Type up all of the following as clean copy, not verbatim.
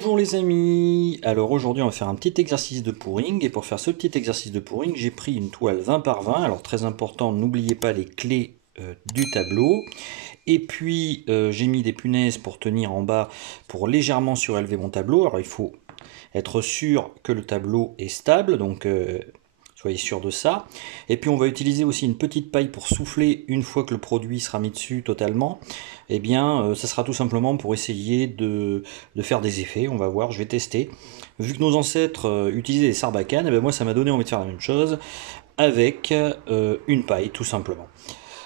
Bonjour les amis, alors aujourd'hui on va faire un petit exercice de pouring et pour faire ce petit exercice de pouring j'ai pris une toile 20 par 20, alors très important, n'oubliez pas les clés du tableau et puis j'ai mis des punaises pour tenir en bas pour légèrement surélever mon tableau. Alors il faut être sûr que le tableau est stable, donc soyez sûr de ça. Et puis on va utiliser aussi une petite paille pour souffler une fois que le produit sera mis dessus totalement. Eh bien, ça sera tout simplement pour essayer de faire des effets. On va voir, je vais tester. Vu que nos ancêtres utilisaient des sarbacanes, eh bien moi ça m'a donné envie de faire la même chose avec une paille tout simplement.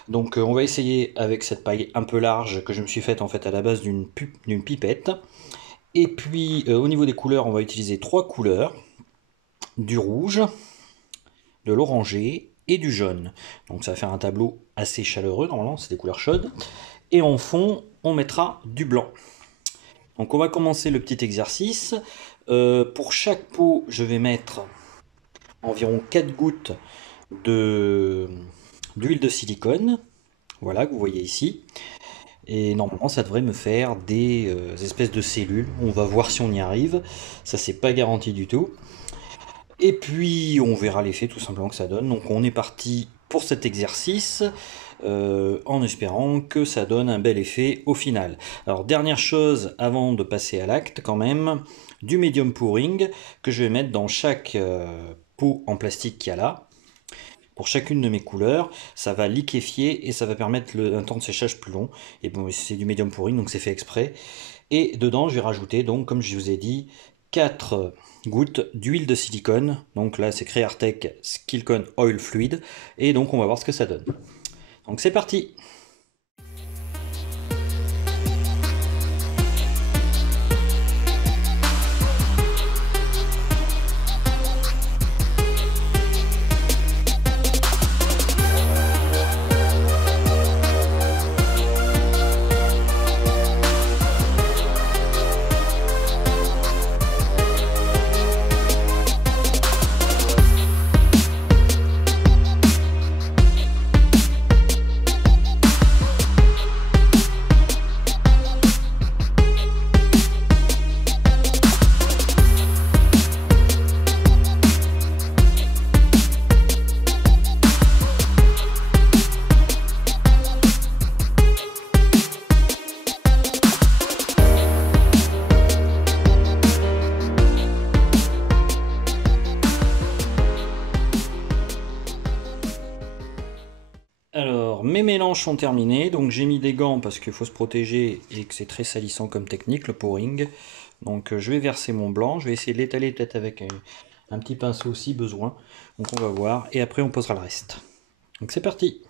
Donc on va essayer avec cette paille un peu large que je me suis faite en fait à la base d'une pipette. Et puis au niveau des couleurs, on va utiliser 3 couleurs, du rouge, de l'orangé et du jaune. Donc ça va faire un tableau assez chaleureux, normalement c'est des couleurs chaudes. Et en fond, on mettra du blanc. Donc on va commencer le petit exercice. Pour chaque pot, je vais mettre environ 4 gouttes d'huile de silicone. Voilà, que vous voyez ici. Et normalement, ça devrait me faire des espèces de cellules. On va voir si on y arrive. Ça, c'est pas garanti du tout. Et puis on verra l'effet tout simplement que ça donne. Donc on est parti pour cet exercice en espérant que ça donne un bel effet au final. Alors dernière chose avant de passer à l'acte quand même, du medium pouring que je vais mettre dans chaque pot en plastique qu'il y a là. Pour chacune de mes couleurs, ça va liquéfier et ça va permettre un temps de séchage plus long. Et bon, c'est du medium pouring donc c'est fait exprès. Et dedans je vais rajouter donc comme je vous ai dit 4 gouttes d'huile de silicone, donc là c'est Creartec Silicone Oil Fluid, et donc on va voir ce que ça donne. Donc c'est parti! Alors, mes mélanges sont terminés, donc j'ai mis des gants parce qu'il faut se protéger et que c'est très salissant comme technique, le pouring. Donc je vais verser mon blanc, je vais essayer de l'étaler peut-être avec un petit pinceau si besoin. Donc on va voir, et après on posera le reste. Donc c'est parti!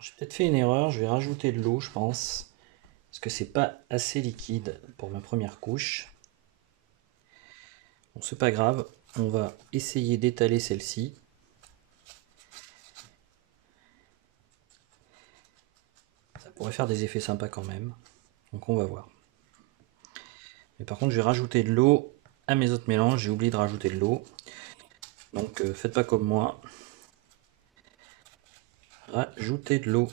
J'ai peut-être fait une erreur, je vais rajouter de l'eau je pense, parce que c'est pas assez liquide pour ma première couche. Bon, c'est pas grave, on va essayer d'étaler celle-ci. Ça pourrait faire des effets sympas quand même, donc on va voir. Mais par contre je vais rajouter de l'eau à mes autres mélanges, j'ai oublié de rajouter de l'eau. Donc faites pas comme moi. Rajoutez de l'eau.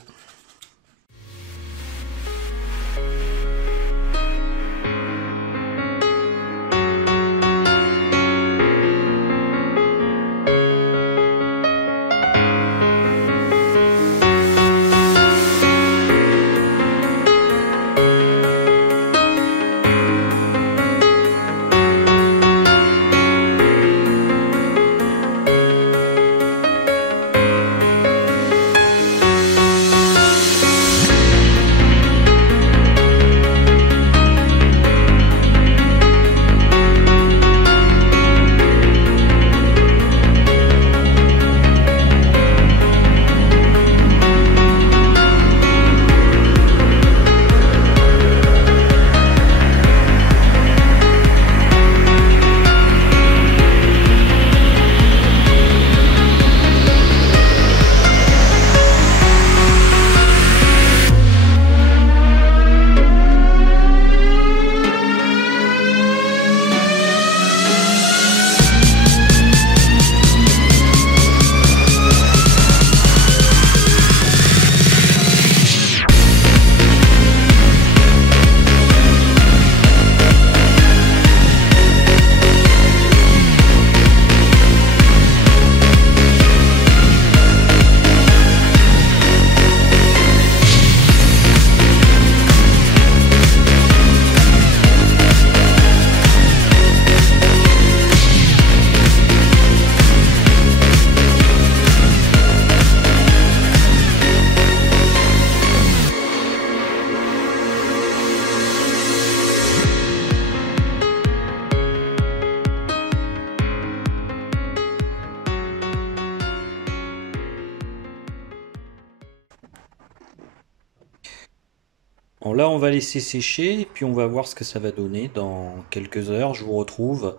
Bon, là, on va laisser sécher, et puis on va voir ce que ça va donner dans quelques heures. Je vous retrouve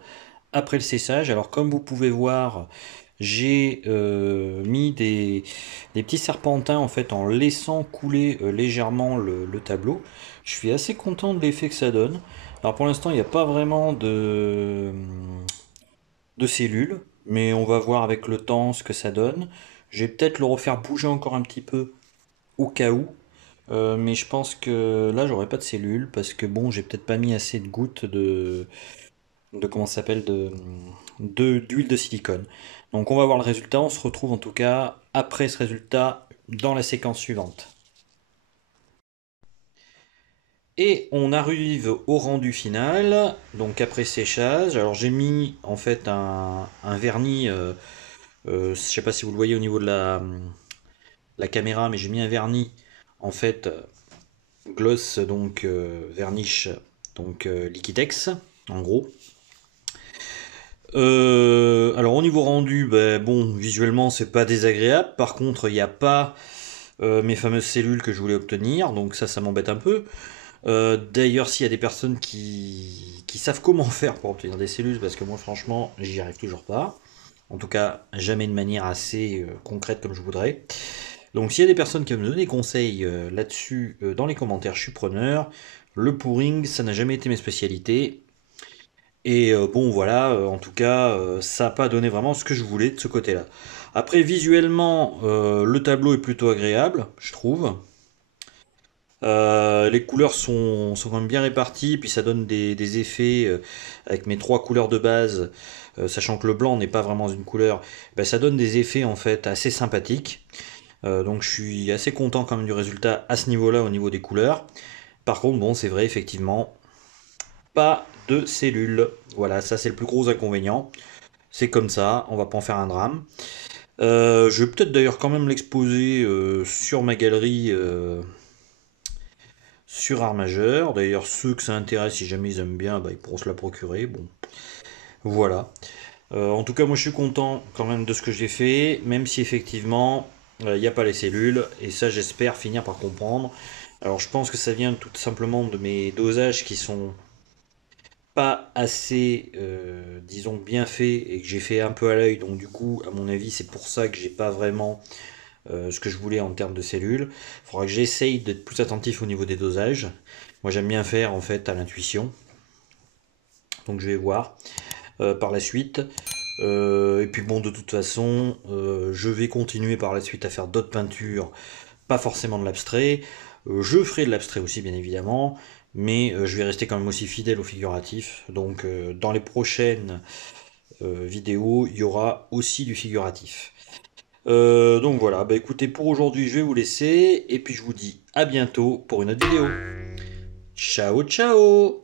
après le séchage. Alors, comme vous pouvez voir, j'ai mis des petits serpentins en fait en laissant couler légèrement le tableau. Je suis assez content de l'effet que ça donne. Alors, pour l'instant, il n'y a pas vraiment de cellules, mais on va voir avec le temps ce que ça donne. Je vais peut-être le refaire bouger encore un petit peu au cas où. Mais je pense que là j'aurai pas de cellules parce que bon j'ai peut-être pas mis assez de gouttes de comment ça s'appelle d'huile de silicone. Donc on va voir le résultat, on se retrouve en tout cas après ce résultat dans la séquence suivante. Et on arrive au rendu final, donc après séchage. Alors j'ai mis en fait un vernis, je sais pas si vous le voyez au niveau de la caméra, mais j'ai mis un vernis en fait gloss, donc vernish, donc Liquitex, en gros. Alors au niveau rendu, ben, bon, visuellement c'est pas désagréable. Par contre, il n'y a pas mes fameuses cellules que je voulais obtenir, donc ça m'embête un peu. D'ailleurs, s'il y a des personnes qui savent comment faire pour obtenir des cellules, parce que moi franchement, j'y arrive toujours pas. En tout cas, jamais de manière assez concrète comme je voudrais. Donc s'il y a des personnes qui veulent me donner des conseils là-dessus dans les commentaires, je suis preneur. Le pouring, ça n'a jamais été mes spécialités. Et bon voilà, en tout cas, ça n'a pas donné vraiment ce que je voulais de ce côté-là. Après, visuellement, le tableau est plutôt agréable, je trouve. Les couleurs sont quand même bien réparties, puis ça donne des effets avec mes trois couleurs de base, sachant que le blanc n'est pas vraiment une couleur, ben, ça donne des effets en fait assez sympathiques. Donc je suis assez content quand même du résultat à ce niveau-là, au niveau des couleurs. Par contre, bon, c'est vrai, effectivement, pas de cellules. Voilà, ça c'est le plus gros inconvénient. C'est comme ça, on va pas en faire un drame. Je vais peut-être d'ailleurs quand même l'exposer sur ma galerie sur Art Majeur. D'ailleurs, ceux que ça intéresse, si jamais ils aiment bien, bah, ils pourront se la procurer. Bon, voilà. En tout cas, moi je suis content quand même de ce que j'ai fait, même si effectivement il n'y a pas les cellules, et ça j'espère finir par comprendre. Alors je pense que ça vient tout simplement de mes dosages qui sont pas assez, disons, bien faits et que j'ai fait un peu à l'œil, donc du coup, à mon avis, c'est pour ça que j'ai pas vraiment ce que je voulais en termes de cellules. Il faudra que j'essaye d'être plus attentif au niveau des dosages. Moi j'aime bien faire en fait à l'intuition, donc je vais voir par la suite. Et puis bon, de toute façon, je vais continuer par la suite à faire d'autres peintures, pas forcément de l'abstrait. Je ferai de l'abstrait aussi, bien évidemment, mais je vais rester quand même aussi fidèle au figuratif. Donc dans les prochaines vidéos, il y aura aussi du figuratif. Donc voilà, bah écoutez, pour aujourd'hui, je vais vous laisser, et puis je vous dis à bientôt pour une autre vidéo. Ciao, ciao!